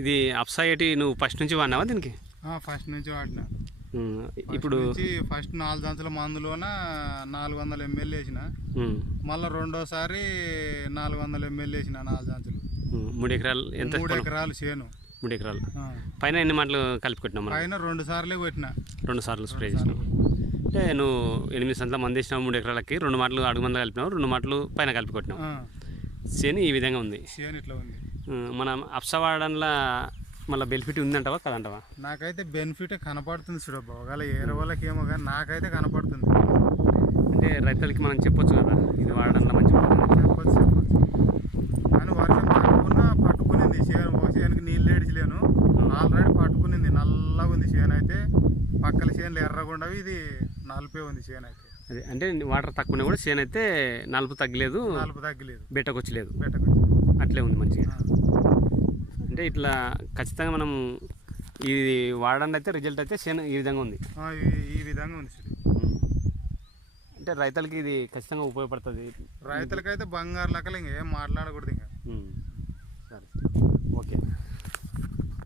ఇది అప్సైటీ నువ్వు ఫస్ట్ నుంచి వాడినావా దీనికి? ఫస్ట్ నుంచి వాడినా. ఇప్పుడు ఫస్ట్ 4 సంచుల మందులోన 400 ml వేసిన, మళ్ళీ రెండోసారి 400 ml వేసిన 4 సంచులు. 3 ఎకరాలు ఎంత? 3 ఎకరాలు చేను. 3 ఎకరాలు పైన ఎన్ని మాటలు కలిపి కొట్టినావు? పైన 2 సార్లే కొట్టిన. 2 సార్లు స్ప్రే చేసినావు అంటే నువ్వు 8 సంచుల మంది వేసినావు. 3 ఎకరాలకి 2 మాటలు అడుగు మంది కలిపినావు, 2 మాటలు పైన కలిపి కొట్టినావు. చేను ఈ విధంగా ఉంది. చేను ఇట్లా ఉంది. మనం అప్సా వాడడంలో మళ్ళీ బెనిఫిట్ ఉందంటావా కదంటావా? నాకైతే బెనిఫిట్ కనపడుతుంది చూడబ్బా. ఒకవేళ ఏరే వాళ్ళకి ఏమో కానీ నాకైతే కనపడుతుంది. అంటే రైతులకి మనం చెప్పొచ్చు కదా ఇది వాడడంలో మంచిగా చెప్పొచ్చు. కానీ వర్షం పట్టుకునింది చేనుకి నీళ్ళు ఏడ్చలేను. ఆల్రెడీ పట్టుకునింది, నల్లగా ఉంది చేను. అయితే పక్కల చేనులు ఎర్రగా ఇది నలిపే ఉంది చేను అయితే. అదే అంటే వాటర్ తక్కువనే కూడా చేను అయితే నలుపు తగ్గలేదు, బెట్టకొచ్చలేదు, అట్లే ఉంది మంచిగా. అంటే ఇట్లా ఖచ్చితంగా మనం ఇది వాడడానికి అయితే రిజల్ట్ అయితే చేను ఈ విధంగా ఉంది. ఈ విధంగా ఉంది. అంటే రైతులకి ఇది ఖచ్చితంగా ఉపయోగపడుతుంది. రైతులకైతే బంగారు లెక్కలు ఇంకేం మాట్లాడకూడదు ఇంకా. సరే, ఓకే.